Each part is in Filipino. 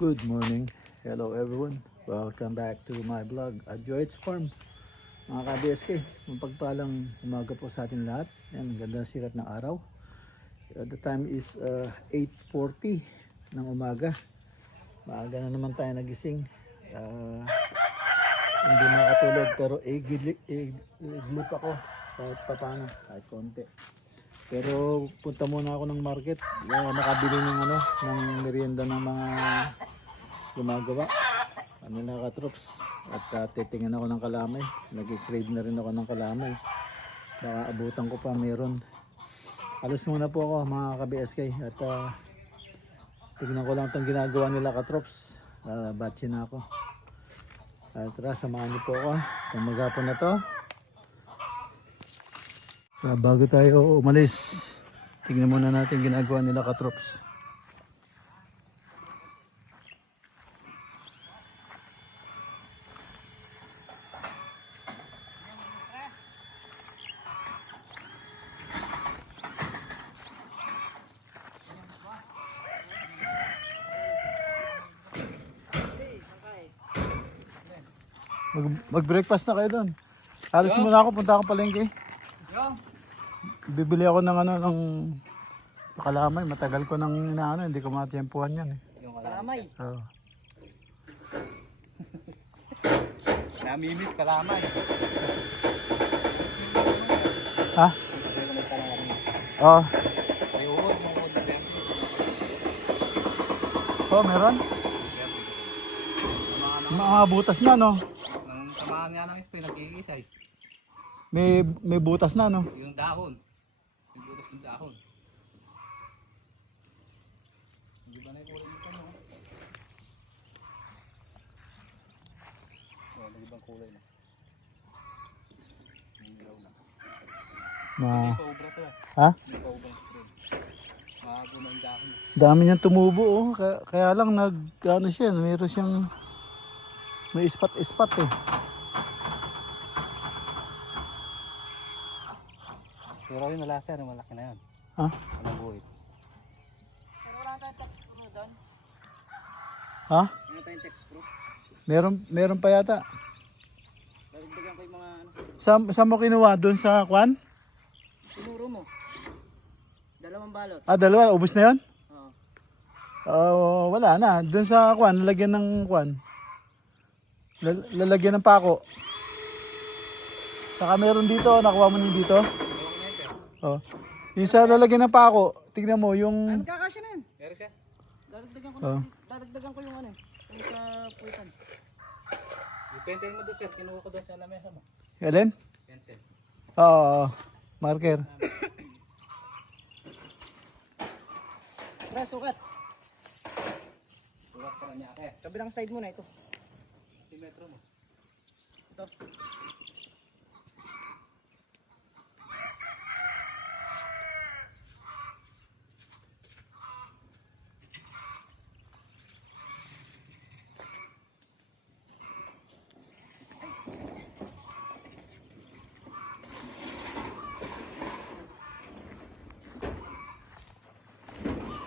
Good morning. Hello everyone. Welcome back to my vlog at Joy's Farm. Mga ka-BSK, mapagpalang umaga po sa atin lahat. Yan, ganda sikat ng araw. The time is 8:40 ng umaga. Maaga na naman tayo nagising. Hindi makatulog pero iglip ako kahit papano, kahit konti. Pero punta muna ako ng market. Nakabili ng merienda ng mga gumagawa nila ka-troops at titingnan ako ng kalamay. Nag-crave na rin ako ng kalamay, baka abutan ko pa meron. Alos muna po ako mga ka-BSK at tignan ko lang itong ginagawa nila ka-troops. Batch na ako at tara, samahan niyo po ako itong maghapon na to. Bago tayo umalis, tignan muna natin ginagawa nila ka-troops. Mag-breakfast na kayo doon. Alis muna ako, punta ako palengke. Bibili ako ng ng kalamay. Matagal ko nang inaano, hindi ko matiyempuhan yan eh. Yung kalamay? Oo. Namimiss kalamay. Ha? Oo. Oh, meron? Mga butas na, no? Nang samahan nga ng spray, nag-iisay. May butas na, no? Yung dahon. Yung butas ng dahon. Hindi ba na yung kulay nito, no? Oh, nagibang kulay na. Nilaw na. Hindi pa ubra to, Ha? Hindi pa ubrang spray. Mago na yung dahon. Dami niyang tumubo, oh. Kaya lang ano siya, mayroon siyang may ispat-ispat eh. Pero yun wala sir, malaki na yan. Ha? Walang buhit. Pero wala tayong text screw doon. Ha? Wala tayong text screw. Meron pa yata. Dagdagan ko yung mga ano. Saan mo kinuha? Doon sa kwan? Tinuro mo. Dalawang balot. Dalawa. Ubus na yun? Oo. Wala na. Doon sa kwan, lalagyan ng kwan. Lalagyan ng pako. Saka meron dito, nakuha mo nyo dito. Oh. Yung sa lalagyan ng pako, tignan mo yung... Magkakasya na yan. Meron siya? Dadagdagan ko Oh. dadagdagan ko yung ano. Yung sa puwitan. Yung penten mo doon sir, kinuha ko doon sa lamesa mo. Alin? Penten. Oo. Marker. Tara, sukat. Sukat pa niya kaya. Kabilang side mo na ito. Metro mo. Ito.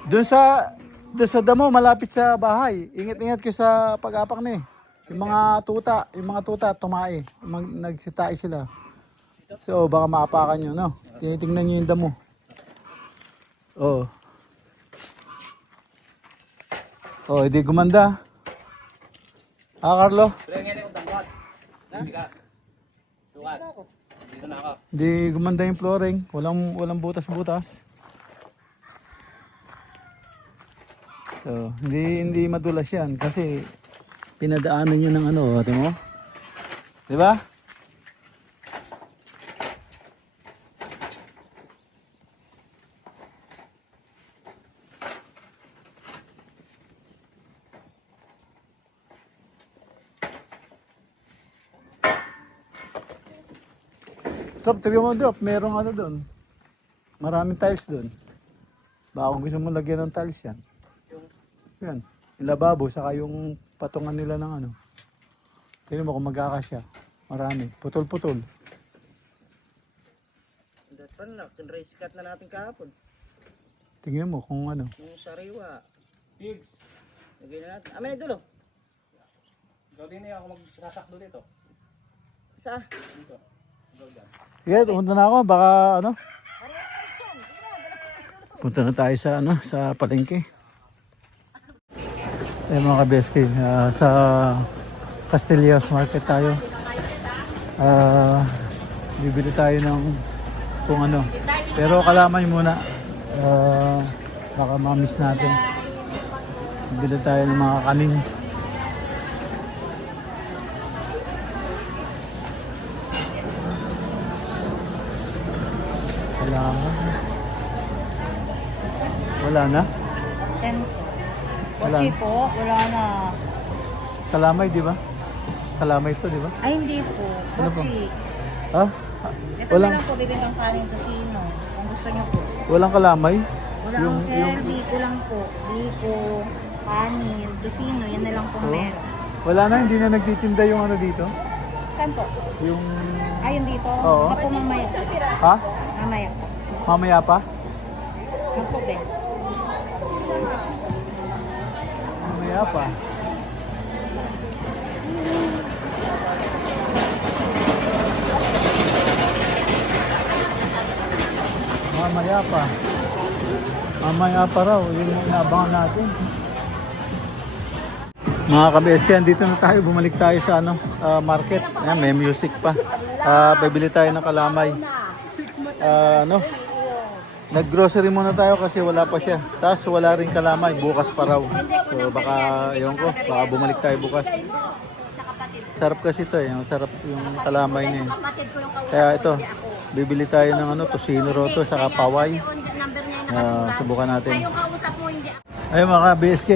Doon sa damo, malapit sa bahay. Ingat-ingat kayo sa pag-apak na eh. Yung mga tuta, tumae. Nagsitae sila. So, baka maapakan nyo, no? Tinitingnan nyo yung damo. Oh. Oh, hindi gumanda. Carlo? Pero yung yung tangkot. Hindi ka. Sukat. Dito na ako. Hindi gumanda yung flooring. Walang butas-butas. So, hindi madulas yan kasi pinadaanan nyo ng ano, ito mo? Diba? Drop, tignan mo drop, merong ano doon. Maraming tiles doon. Baka kung gusto mo lagyan ng tiles yan. Yan, yung lababo, saka yung patungan nila ng ano. Tignan mo kung magkakasya. Marami, putol-putol. Paano na? Tinrace cut na natin kahapon. Tingnan mo kung ano. Yung sariwa. Pigs. Lagay na natin. Amin na dulo. Ikaw din ako magsasakdo dito. Sa? Dito. Ikaw dyan. Sige, pumunta na ako. Baka ano. Punta na tayo sa ano, sa palengke. Eh mga ka-BSK, sa Castillos Market tayo. Bibili tayo ng kung ano. Pero kalamay muna. Baka ma-miss natin. Bibili tayo ng mga kanin. Wala na? 10 Wala. Kochi po, wala na. Kalamay, di ba? Kalamay to, di ba? Ay, hindi po. Ano po? Kochi. Ha? Ito Walang, na lang po, bibigyan kanin to sino. Kung gusto niyo po. walang kalamay? Wala ang biko lang po. Biko, kanin, tosino, yan na lang po Oo. meron. Wala na, hindi na nagtitinda yung ano dito? Saan po? Yung... Ayun dito? Oo. Ako mamaya. Ha? Mamaya. Mamaya pa? Ano po, Ben? Mamaya pa. Mamaya pa. Mamaya pa raw. Yun yung inaabangan natin. Mga ka-BSK, andito na tayo. Bumalik tayo sa ano, market. Ayan, may music pa. Bibili tayo ng kalamay. Ano? Nag-grocery muna tayo kasi wala pa siya. Tapos wala rin kalamay. Bukas pa raw. So baka, ewan ko, baka bumalik tayo bukas. Sarap kasi ito eh. Sarap yung kalamay niya. Kaya ito, bibili tayo ng ano, tosino roto, saka paway. Subukan natin. Ayun mga BSK,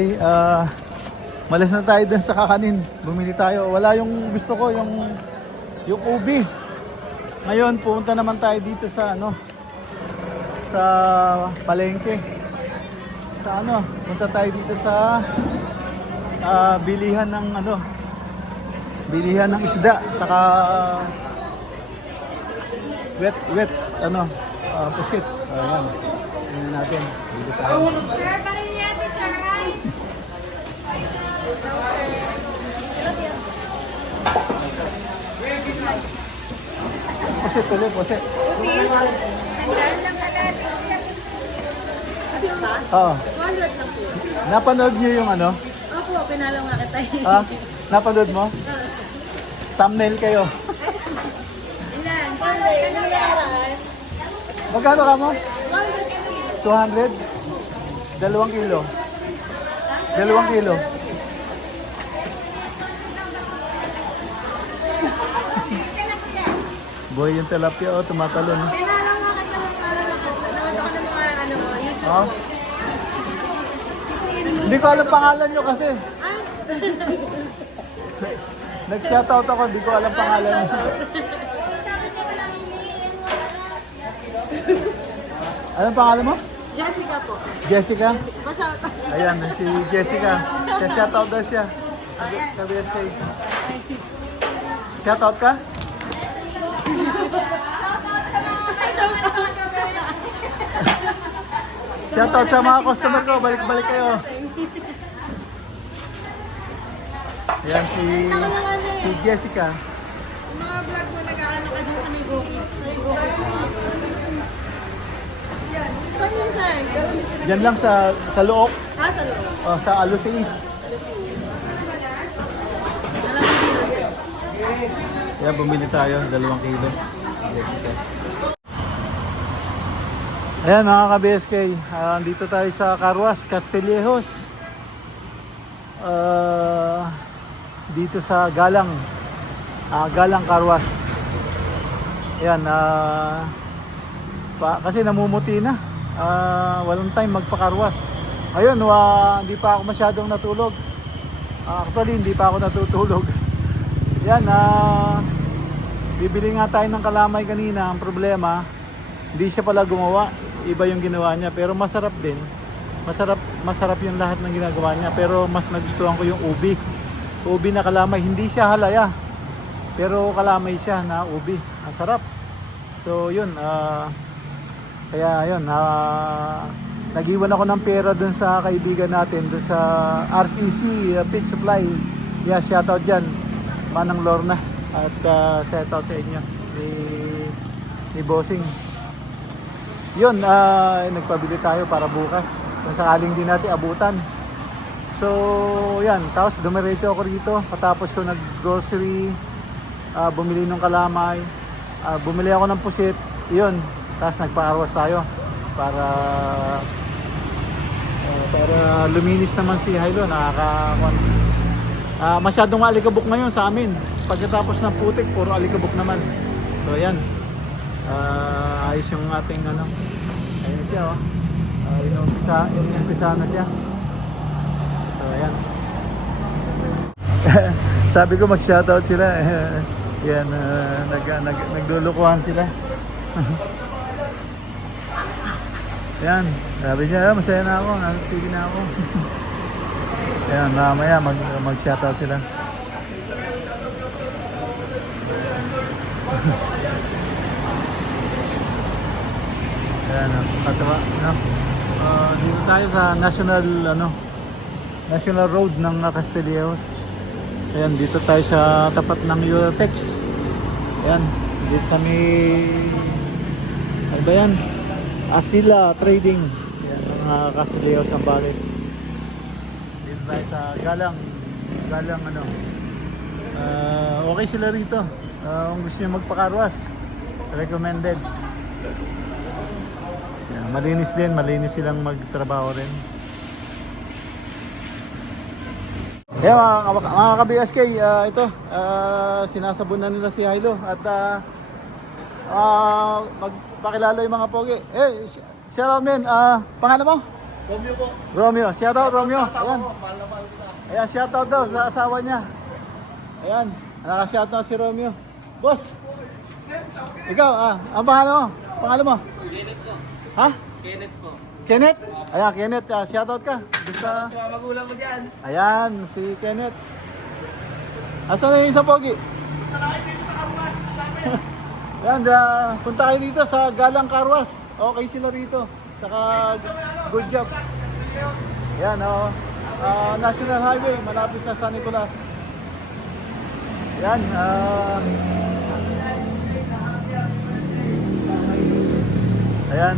malas na tayo dun sa kakanin. Bumili tayo. Wala yung gusto ko, yung ubi. Ngayon, pumunta naman tayo dito sa ano, sa palengke. Sa ano, punta tayo dito sa bilihan ng ano, bilihan ng isda, saka wet ano, pusit. Ayan. Tingnan natin. Dito tayo. Pusit ulit, pusit. Kasi pa? Oo. 100 lang po. Napanood niyo yung ano? Opo, pinalo nga kita eh. Ha? Napanood mo? Thumbnail kayo. Ilan? Ilan nakaraan? Magkano ka mo? 200? 2 kilo. 2 kilo. Boy, yung tilapia, oh, tumatalon. Pinalo nga kita ng para naman ako ng mga ano mo, YouTube. Oh. Hindi ko alam pangalan nyo kasi. Nag-shoutout ako, hindi ko alam pangalan nyo. Anong pangalan mo? Jessica po. Jessica? Pa-shout out. Ayan, si Jessica. Shoutout daw siya. Sa BSK. Shoutout ka? Shoutout sa mga customer ko. Balik-balik kayo. Ayan, si Jessica. Yung mga vlog mo nag-aano ka dun sa may Goki. Saan yun, sir? Diyan lang sa Look. Ah, sa loob. O, sa Alusis. Kaya bumili tayo, 2 kilo. Jessica. Ayan mga ka-BSK, dito tayo sa Carwas, Castillejos. Dito sa Galang. Galang Carwas. Ayan, kasi namumuti na. Walang time magpa-carwas. Ayun, hindi pa ako masyadong natulog. Actually, hindi pa ako natutulog. Yan, bibili nga tayo ng kalamay kanina. Ang problema, hindi siya pala gumawa. Iba yung ginawa niya. Pero masarap din. Masarap yung lahat ng ginagawa niya. Pero mas nagustuhan ko yung ubi. Ubi na kalamay. Hindi siya halaya. Pero kalamay siya na ubi. Ang sarap. So yun, kaya yun, nag-iwan ako ng pera dun sa kaibigan natin, dun sa RCC Pit Supply. Yeah, shoutout dyan, Manang Lorna. At shoutout sa inyo, ni Bossing. Yun, nagpabili tayo para bukas. Kung sakaling din natin abutan. So, yan. Tapos dumiretso ako rito. Patapos ko nag-grocery, bumili ng kalamay, bumili ako ng pusit. Yun. Tapos nagpa-arwas tayo para luminis naman si Hilo. Masyadong alikabok ngayon sa amin. Pagkatapos ng putik, puro alikabok naman. So, yan. Ayos yung ating ano. Ayun siya, oh. Inumpisa na siya. So, ayan. Sabi ko mag-shoutout sila. Yan, naglulukuhan sila. Yan, sabi niya, masaya na ako, natitigil na ako. Yan, mamaya mag-shoutout sila. Ayan, katawa, no? Dito tayo sa National Road ng Castillejos. Ayan, dito tayo sa tapat ng Eurotex. Ayan, dito sa may, ano ba yan? Asila Trading. Ayan, ng Castillejos, Zambales. Dito tayo sa Galang ano. Okay sila rito. Kung gusto nyo magpakarwas, recommended. Yan, malinis silang magtrabaho rin. Kaya mga ka-BSK, ito, sinasabunan nila si Hilo at magpakilala yung mga pogi. Si Romen, pangalan mo? Romeo po. Romeo, shoutout Romeo. Ayan. Ayan, shoutout daw sa asawa niya. Ayan, naka-shoutout si Romeo. Boss, ikaw, ang pangalan mo? Pangalan mo? Kenneth po. Ha? Kenneth po. Kenneth? Ayan, Kenneth, shoutout ka. Sa mga magulang mo dyan. Ayan, si Kenneth. Asan na yung isang pogi? Ayan, punta kayo dito sa Galang Carwas. Okay sila rito. Saka good job. Ayan, National Highway, malapit sa San Nicolas. Ayan, ayan.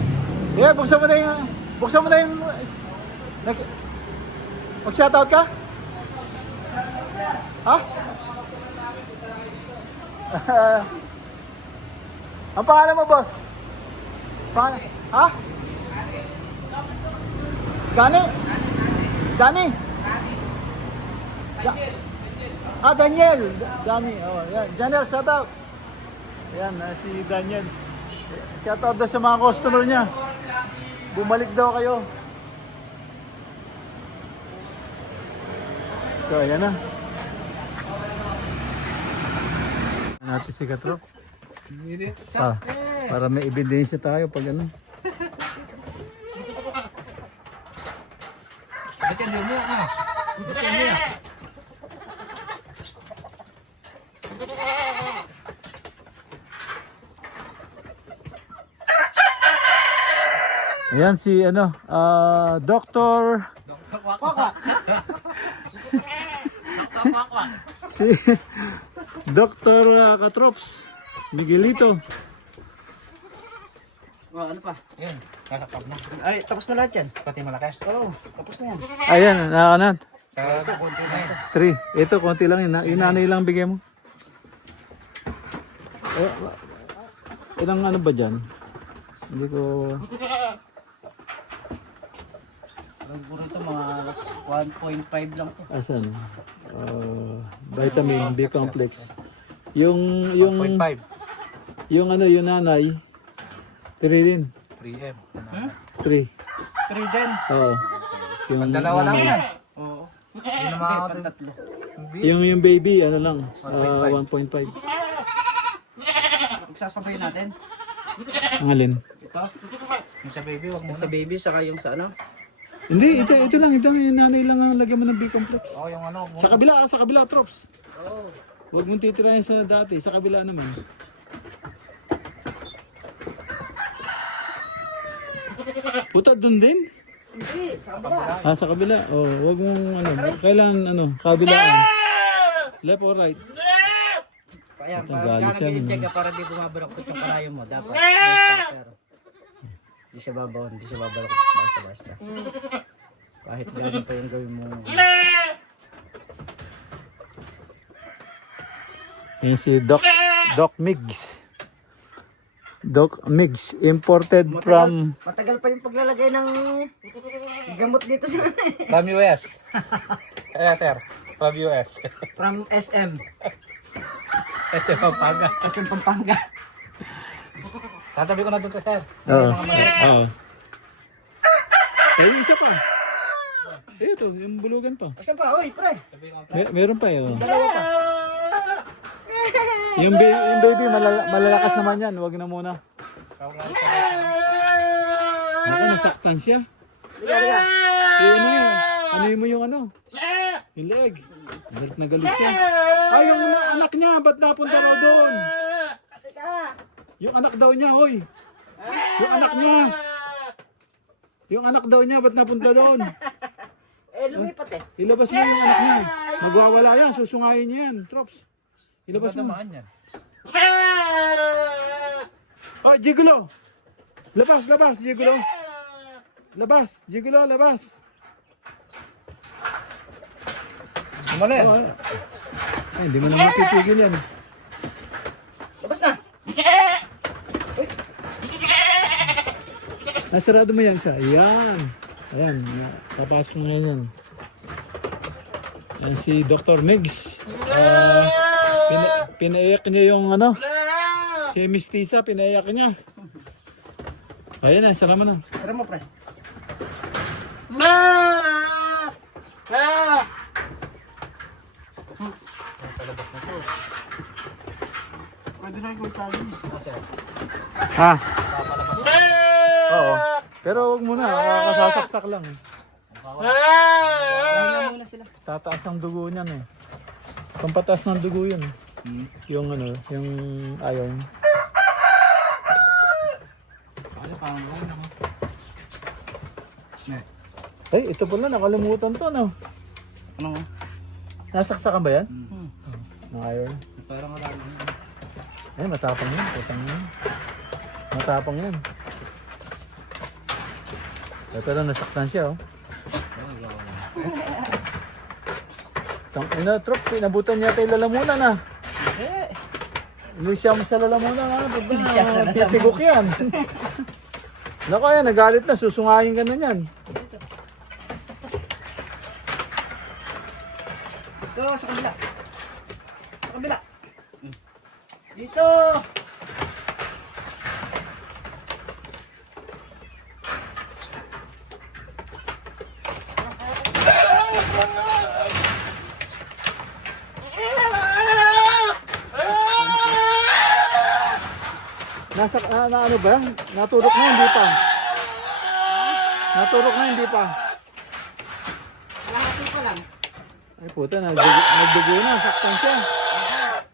Yeah, buksan mo na yung mag-shoutout ka? Ha? Ang pangalan mo, boss? Ha? Gani? Gani? Daniel. Gani. Oh, yan. Daniel, shoutout. Ayan, si Daniel. Shoutout daw sa mga customer niya. Bumalik daw kayo. So, ayan na. Natin si Katrop. Para may ebidensya tayo pag ano. Ba't yan din mo? Ba't yan din? Ayan si ano, Dr. Si Dr. Katrops Miguelito. Oh, ano pa? Yan, kakakap na. Ay, tapos na lahat yan. Pati malaki. Oo, tapos na yan. Ayan, nakanan. Ito, konti na yun. 3. Ito, konti lang yun. Inanay lang bigay mo. Ilang ano ba dyan? Hindi ko... Puro ito mga 1.5 lang to. Asan? Vitamin B complex. Yung 1.5. yung ano, yung nanay 3 din. 3M. 3. 3 din. Oo. Yung Dalawa lang yan. Oo. Hindi naman ako Hindi, tatlo. yung baby ano lang, 1.5. Magsasabay natin. Ang alin? Ito. Yung sa baby, wag mo Yung sa baby, saka yung sa ano. Hindi, ito lang, yung nanay lang ang lagyan mo ng B complex. Oo, yung ano. Sa kabila, Trops. Oo. Huwag mong titirahin sa dati, sa kabila naman. Puta, dun din? Hindi, sa kabila. Ah, sa kabila. Oh, wag mong ano. Kailan ano, kabilaan. Left or right? Kaya, Ito, galis pag yan, nag-check ka para di bumabalaktot yung kalayo mo, dapat may stopper. Hindi siya babawan, hindi siya babalaktot basta-basta. Kahit gano'n pa yung gawin mo. Yan si Doc Migs. Doc Migs, imported from... Matagal pa yung paglalagay ng gamot dito sa From US. Kaya sir, from US. from SM. SM Pampanga. SM Pampanga. Tatabi ko na dito sir. Oo. Oo. Yung isa pa. Ito, yung bulugan pa. Asan pa? Oy, pre. Meron pa yun. Dalawa pa. Yung baby, malalakas naman yan. Huwag na muna. Ako, nasaktan siya. Liga, liga. Ano yun? Ano mo yung ano? Yung leg. Galit na galit siya. Ay, yung anak niya, ba't napunta raw doon? Yung anak daw niya, hoy. Yung anak niya. Yung anak daw niya, ba't napunta doon? Lumipat eh. Ilabas mo yung anak niya. Magwawala yan, susungayin niya yan. Trops. Ilabas mo. Oh, Gigolo! Labas, labas, Gigolo! Labas, Gigolo, labas! Ano yan? Ay, hindi mo naman pipigil yan. Labas na. Nasarado mo yan siya. Ayan. Ayan. Papasok mo yan. Yan si Dr. Migs. Pinaiyak niya yung ano. Si Mistisa, pinaiyak niya. Ayan na, sara mo na. Tara mo, pre. Pwede na yung tali. Ha? Oo. Pero wag muna, kakasasaksak lang. Pahinga muna sila. Tataas ang dugo niyan eh. Pampataas ng dugo yun. Yung ano, yung ayaw niya. Ay, ito pala, nakalimutan to, no? Ano mo? Nasaksakan ba yan? Ayaw niya. Parang marami. Ay, matapang yan. Putang yan. Matapang yan. Ito lang, nasaktan siya, oh. Ina, trop, pinabutan niya tayo lalamunan, ah. Hindi siya mo sa lalamunan, ah. Hindi siya sa lalamunan. Titigok yan. Naku, yan, nagalit na. Susungayin ka na yan. Ito, sa kabila. Sa kabila. Dito. Ano ba? Naturok na, hindi pa. Naturok na, hindi pa. Kalahati pa lang. Ay puta, nagdugo na, saktan siya.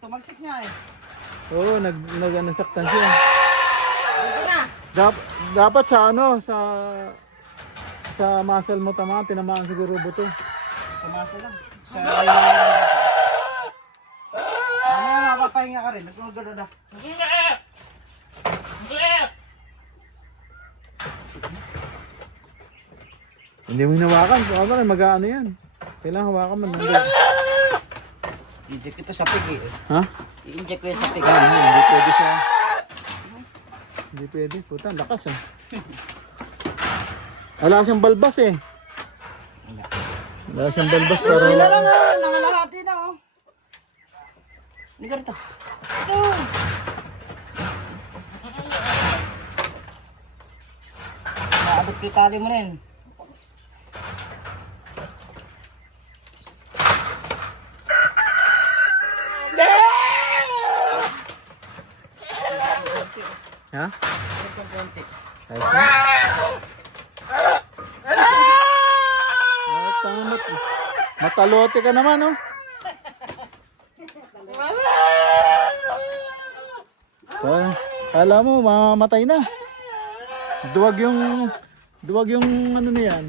Tumalsik niya eh. Oo, nasaktan siya. Dito na. Dapat sa ano, sa muscle mo tinamaan siguro buto. Tumasa lang. Sa mapapahinga ka rin. Nagkagano na. Hindi mo hinawakan, so ano mag-aano yan. Kailangan hawakan mo. I-inject ito sa pig eh. Ha? I-inject ko yan sa pig. Hindi pwede siya. Hindi pwede, puta, ang lakas eh. Wala siyang balbas eh. Wala siyang balbas pero... Wala lang ah. Nangalahati na oh. Hindi ka rito. Ito. Naabot kay tali mo rin. Ha? Konti. Kahit na? Matalote ka naman, oh. Kala mo, mamamatay na. Duwag yung ano na yan.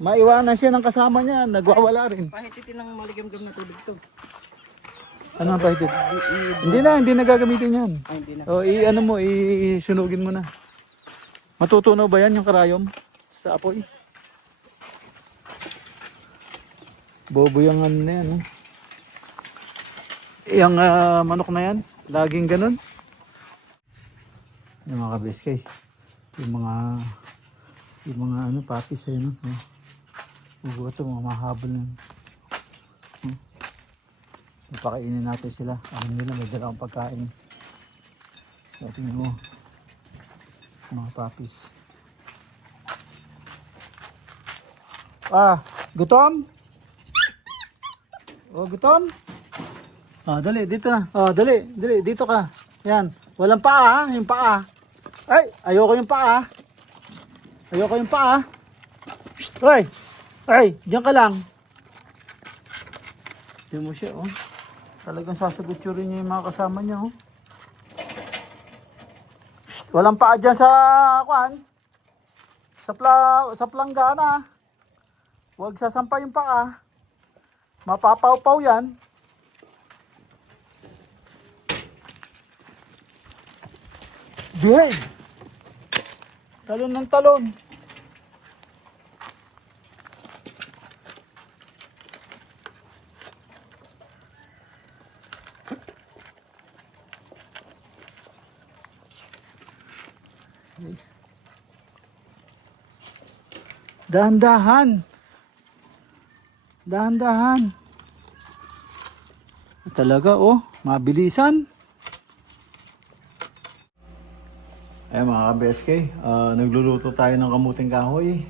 Maiwanan siya ng kasama niya, nagwawala rin. Pahititin ng maligam-gam na tubig to. Ano ang pahitit? Hindi na gagamitin yan. Ay, hindi na. O, ano mo, isunugin mo na. Matutunaw ba yan yung karayom sa apoy? Bobo yung ano na yan. No? Yung manok na yan, laging ganun. Yung mga kabeskay. Yung mga ano, papis ay no. Ugo ito, mga mahabol na. Pakainin natin sila. Alam nila, may dala akong pagkain. So, tingnan mo. Mga papis. Gutom? Gutom? Dali, dito na. Dali, dito ka. Yan. Walang paa, yung paa. Ay, ayoko yung paa. Ayoko yung paa. Hoy! Ay, diyan ka lang. Diyan mo siya, oh. Talagang sasagot rin niya yung mga kasama niya, oh. Walang paa dyan sa, sa planggana. Huwag sasampa yung paa. Mapapaw-paw yan. Behave! Talon ng talon. Dahan-dahan. Dahan-dahan. Talaga, oh. Mabilisan. Ay mga ka-BSK, nagluluto tayo ng kamuting kahoy.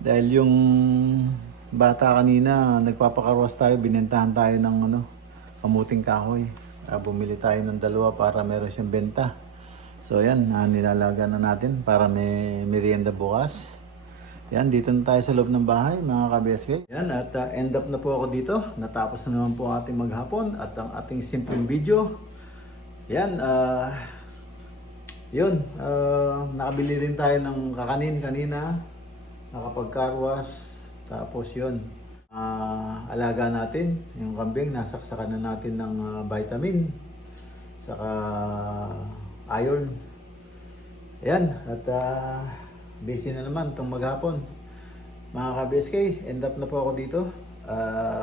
Dahil yung bata kanina, nagpapakarwas tayo, binentahan tayo ng kamuting kahoy. Bumili tayo ng 2 para meron siyang benta. So yan, nilalaga na natin para may merienda bukas. Yan, dito na tayo sa loob ng bahay mga ka-BSK. Yan, at end up na po ako dito. Natapos na naman po ang ating maghapon at ang ating simpleng video. Yan, nakabili rin tayo ng kakanin kanina, nakapag-carwash, tapos yun, alaga natin, yung kambing, nasaksakan na natin ng vitamin, saka iron. Ayan, at busy na naman itong maghapon. Mga ka-BSK, end up na po ako dito.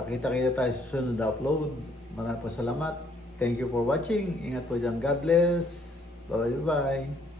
Kita-kita tayo sa susunod na upload. Maraming po salamat. Thank you for watching. Ingat po dyan. God bless. Bye-bye.